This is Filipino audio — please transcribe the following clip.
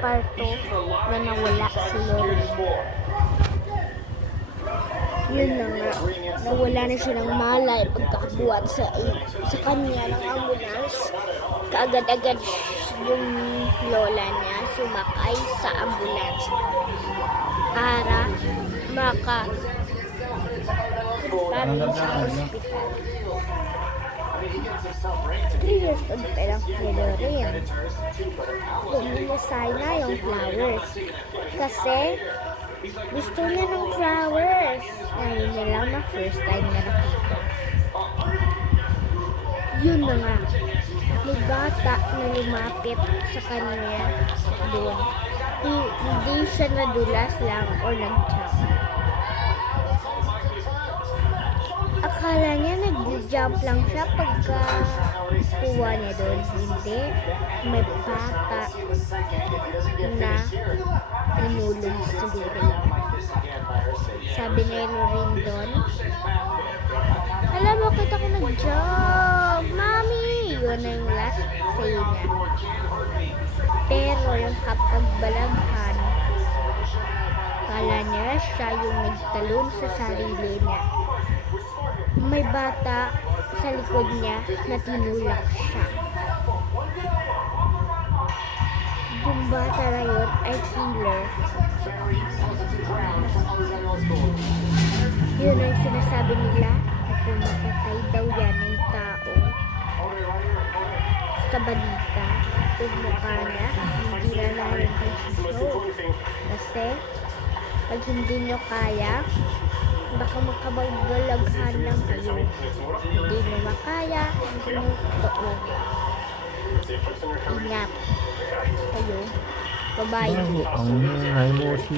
parto na nawala si Lolo. Yun na nga, nawala na siya ng malay pagkabuhat sa kanya ng ambulance. Kaagad-agad yung lola niya sumakay sa ambulance para sa hospital. 3 years old pa lang si Lorin. Bumili sana yung flowers. Kasi gusto niya ng flowers. Ngayon na lang na first time na nakita. Yun na nga. May bata na lumapit sa kanya doon. Hindi siya nadulas lang o nag-jump. Akala niya nag-jump lang siya pagka kuha niya doon. Hindi. May bata na inulong si Lorin. Sabi ni Lorin doon, alam mo, kita ko nag-jump, Mami! Yun na yung last say niya. Pero yung kapagbalaghan, kala niya siya yung nagtalon sa sarili niya. May bata sa likod niya na tinulak siya. Yung bata na yun ay killer. Yun ang sinasabi nila na pumakatay daw yan ng tao sa balita. Yung mukha niya, hindi na narin kay show. Kasi, pag hindi nyo kaya, baka makabagalaghan lang kayo. Hindi nyo makaya, hindi nyo totoo. Ingat kayo. Bye-bye. Ang nanay mo si